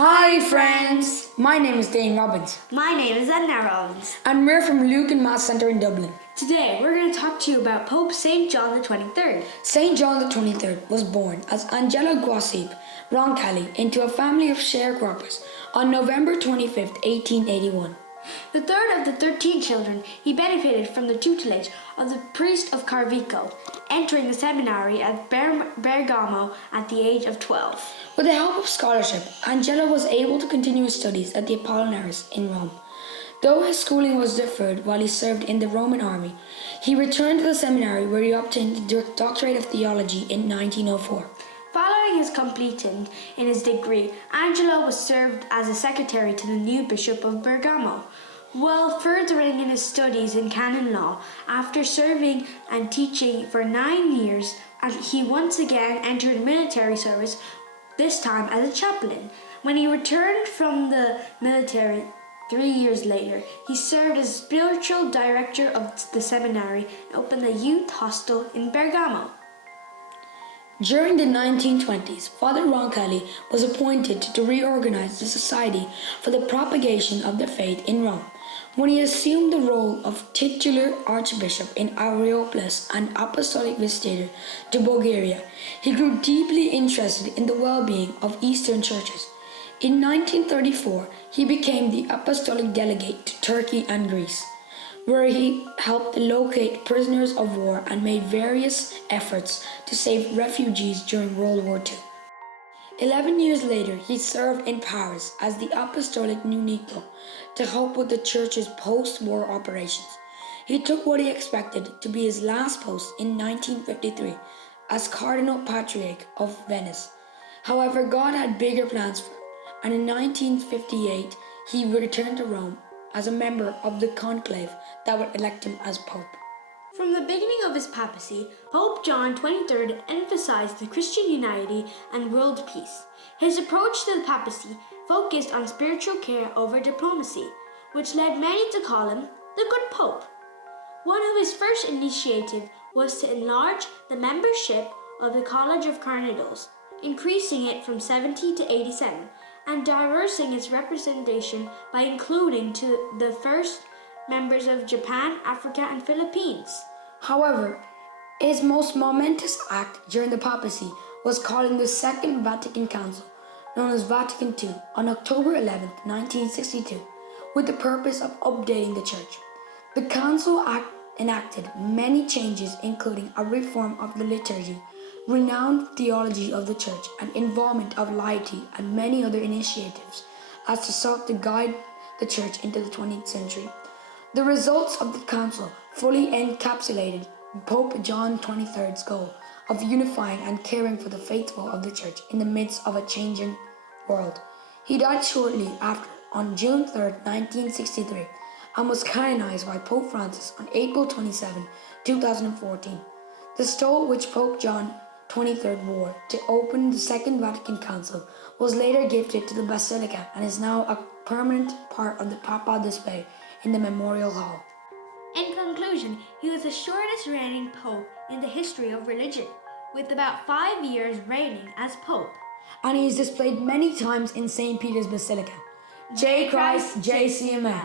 Hi friends, my name is Dane Robbins. My name is Edna Robbins. And we're from Luke and Mass Centre in Dublin. Today we're going to talk to you about Pope Saint John XXIII. Saint John XXIII was born as Angelo Guasip Roncalli into a family of sharecroppers on November 25, 1881. The third of the 13 children, he benefited from the tutelage of the priest of Carvico, entering the seminary at Bergamo at the age of 12. With the help of scholarship, Angelo was able to continue his studies at the Apollinaris in Rome. Though his schooling was deferred while he served in the Roman army, he returned to the seminary where he obtained the doctorate of theology in 1904. Following his completion in his degree, Angelo was served as a secretary to the new Bishop of Bergamo. While furthering in his studies in canon law, after serving and teaching for 9 years, he once again entered military service, this time as a chaplain. When he returned from the military 3 years later, he served as spiritual director of the seminary and opened a youth hostel in Bergamo. During the 1920s, Father Roncalli was appointed to reorganize the Society for the Propagation of the Faith in Rome. When he assumed the role of titular Archbishop in Areopolis and Apostolic Visitator to Bulgaria, he grew deeply interested in the well-being of Eastern churches. In 1934, he became the Apostolic Delegate to Turkey and Greece, where he helped locate prisoners of war and made various efforts to save refugees during World War II. 11 years later, he served in Paris as the Apostolic Nuncio to help with the church's post-war operations. He took what he expected to be his last post in 1953 as Cardinal Patriarch of Venice. However, God had bigger plans for him, and in 1958, he returned to Rome as a member of the conclave that would elect him as Pope. From the beginning of his papacy, Pope John XXIII emphasized the Christian unity and world peace. His approach to the papacy focused on spiritual care over diplomacy, which led many to call him the Good Pope. One of his first initiatives was to enlarge the membership of the College of Cardinals, increasing it from 70 to 87, and diversifying its representation by including to the first members of Japan, Africa, and Philippines. However, his most momentous act during the papacy was calling the Second Vatican Council, known as Vatican II, on October 11, 1962, with the purpose of updating the Church. The Council enacted many changes, including a reform of the liturgy, renowned theology of the Church, and involvement of laity, and many other initiatives as to sought to guide the Church into the 20th century. The results of the Council fully encapsulated Pope John XXIII's goal of unifying and caring for the faithful of the Church in the midst of a changing world. He died shortly after, on June 3, 1963, and was canonized by Pope Francis on April 27, 2014. The stole which Pope John XXIII wore to open the Second Vatican Council was later gifted to the Basilica and is now a permanent part of the papal display in the Memorial Hall. In conclusion, he was the shortest reigning pope in the history of religion, with about 5 years reigning as pope. And he is displayed many times in St. Peter's Basilica. J. Christ, JCML.